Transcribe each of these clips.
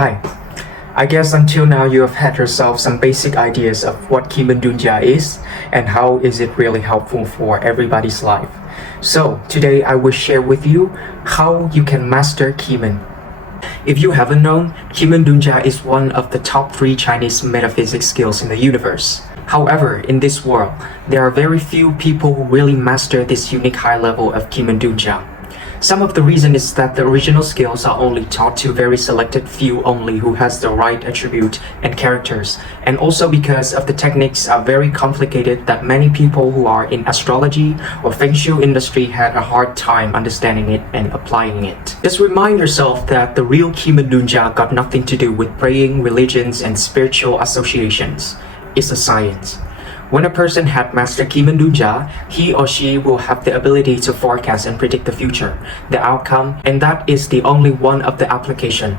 Hi. I guess until now you have had yourself some basic ideas of what Qi Men Dun Jia is and how is it really helpful for everybody's life. So today I will share with you how you can master Qi Men. If you haven't known, Qi Men Dun Jia is one of the top 3 Chinese metaphysics skills in the universe. However, in this world, there are very few people who really master this unique high level of Qi Men Dun Jia. Some of the reason is that the original skills are only taught to very selected few only who has the right attribute and characters, and also because of the techniques are very complicated that many people who are in astrology or Feng Shui industry had a hard time understanding it and applying it. Just remind yourself that the real Qi Men Dun Jia got nothing to do with praying, religions, and spiritual associations. It's a science. When a person had mastered Qi Men Dun Jia, he or she will have the ability to forecast and predict the future, the outcome, and that is the only one of the application,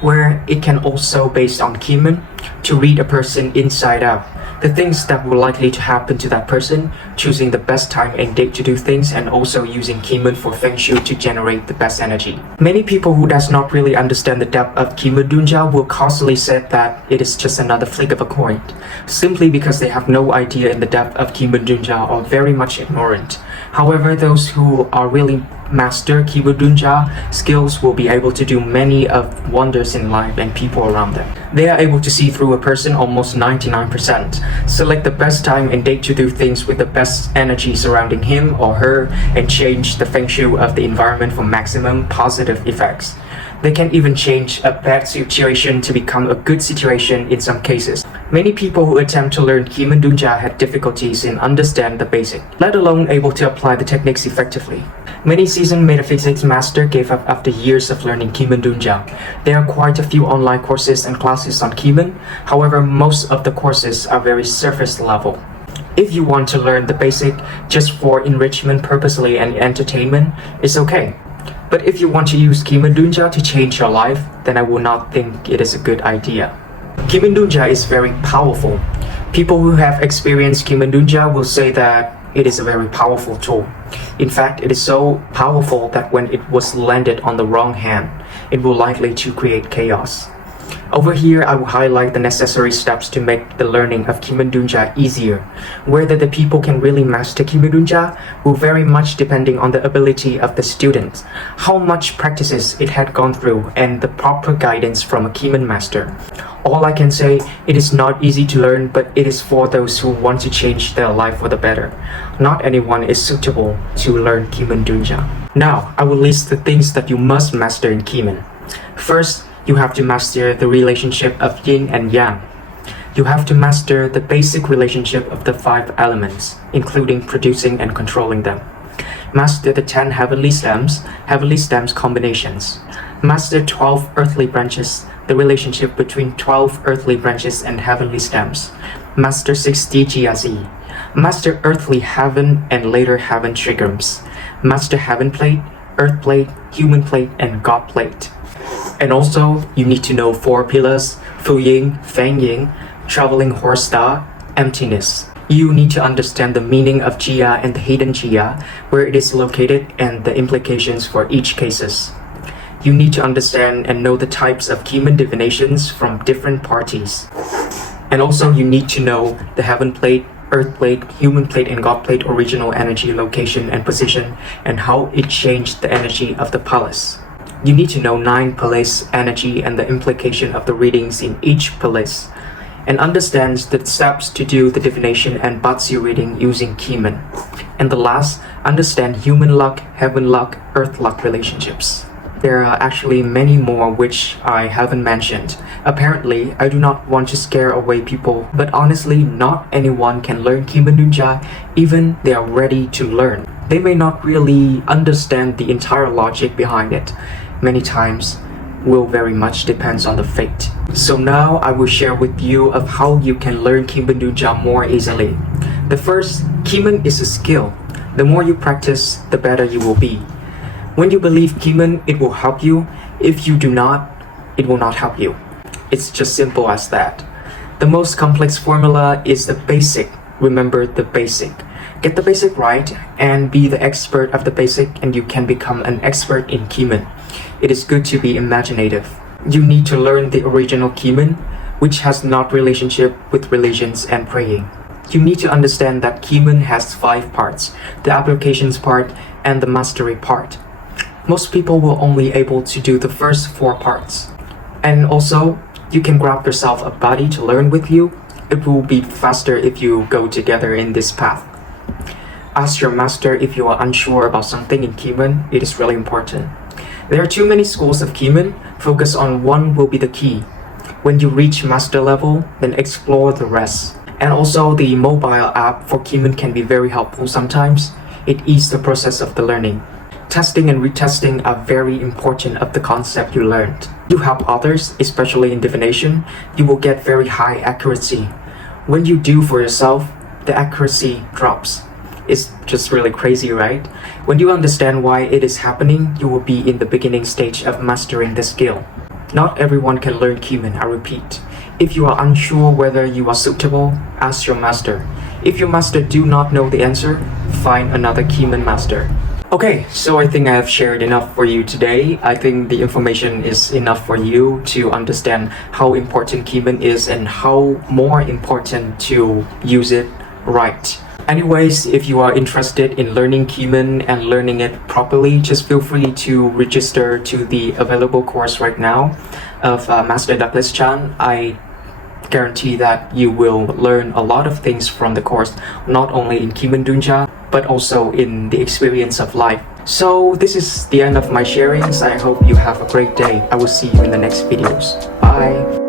where it can also based on Qi Men to read a person inside out, the things that were likely to happen to that person, choosing the best time and date to do things, and also using Qi Men for Feng Shui to generate the best energy. Many people who does not really understand the depth of Qi Men Dun Jia will constantly say that it is just another flick of a coin, simply because they have no idea in the depth of Qi Men Dun Jia or very much ignorant. However, those who are really master Qi Men Dun Jia skills will be able to do many of wonders in life and people around them. They are able to see through a person almost 99%, select the best time and date to do things with the best energy surrounding him or her, and change the Feng Shui of the environment for maximum positive effects. They can even change a bad situation to become a good situation in some cases. Many people who attempt to learn Qi Men Dun Jia had difficulties in understand the basic, let alone able to apply the techniques effectively. Many seasoned metaphysics masters gave up after years of learning Qi Men Dun Jia. There are quite a few online courses and classes on Qi Men. However, most of the courses are very surface level. If you want to learn the basic just for enrichment purposely and entertainment, it's okay. But if you want to use Qi Men Dun Jia to change your life, then I will not think it is a good idea. Qi Men Dun Jia is very powerful. People who have experienced Qi Men Dun Jia will say that it is a very powerful tool. In fact, it is so powerful that when it was landed on the wrong hand, it will likely to create chaos. Over here, I will highlight the necessary steps to make the learning of Qi Men Dun Jia easier. Whether the people can really master Qi Men Dun Jia will very much depending on the ability of the student, how much practices it had gone through, and the proper guidance from a Qi Men master. All I can say, it is not easy to learn, but it is for those who want to change their life for the better. Not anyone is suitable to learn Qi Men Dun Jia. Now, I will list the things that you must master in Qi Men. First, you have to master the relationship of yin and yang. You have to master the basic relationship of the 5 elements, including producing and controlling them. Master the 10 heavenly stems combinations. Master 12 earthly branches, the relationship between 12 earthly branches and heavenly stems. Master 60 Jia. Master earthly heaven and later heaven trigrams. Master heaven plate, earth plate, human plate, and God plate. And also, you need to know 4 pillars, Fu Yin, Feng Yin, traveling horse star, emptiness. You need to understand the meaning of Jia and the hidden Jia, where it is located, and the implications for each cases. You need to understand and know the types of Qi Men divinations from different parties. And also, you need to know the heaven plate, earth plate, human plate, and God plate original energy location and position, and how it changed the energy of the palace. You need to know 9 palace energy and the implication of the readings in each palace, and understand the steps to do the divination and Batsu reading using Qi Men. And the last, understand human luck, heaven luck, earth luck relationships. There are actually many more which I haven't mentioned. Apparently, I do not want to scare away people, but honestly, not anyone can learn Qi Men Dun Jia even they are ready to learn. They may not really understand the entire logic behind it. Many times will very much depends on the fate. So now I will share with you of how you can learn Qi Men Dun Jia more easily. The first, Qi Men is a skill. The more you practice, the better you will be. When you believe Qi Men, it will help you. If you do not, it will not help you. It's just simple as that. The most complex formula is the basic. Remember the basic. Get the basic right and be the expert of the basic, and you can become an expert in Qi Men. It is good to be imaginative. you need to learn the original Qi Men, which has not relationship with religions and praying. You need to understand that Qi Men has 5 parts, the applications part and the mastery part. Most people will only able to do the first 4 parts. And also, you can grab yourself a buddy to learn with you. It will be faster if you go together in this path. Ask your master if you are unsure about something in Qi Men. It is really important. There are too many schools of Qi Men. Focus on one will be the key. When you reach master level, then explore the rest. And also the mobile app for Qi Men can be very helpful sometimes. It eases the process of the learning. Testing and retesting are very important of the concept you learned. You help others, especially in divination, you will get very high accuracy. When you do for yourself, the accuracy drops. It's just really crazy, right? When you understand why it is happening, you will be in the beginning stage of mastering the skill. Not everyone can learn Qi Men, I repeat. If you are unsure whether you are suitable, ask your master. If your master do not know the answer, find another Qi Men master. Okay, so I think I have shared enough for you today. I think the information is enough for you to understand how important Qi Men is and how more important to use it right. Anyways, if you are interested in learning Qi Men and learning it properly, just feel free to register to the available course right now of Master Douglas Chan. I guarantee that you will learn a lot of things from the course, not only in Qi Men Dun Jia, but also in the experience of life. So this is the end of my sharings. I hope you have a great day. I will see you in the next videos. Bye.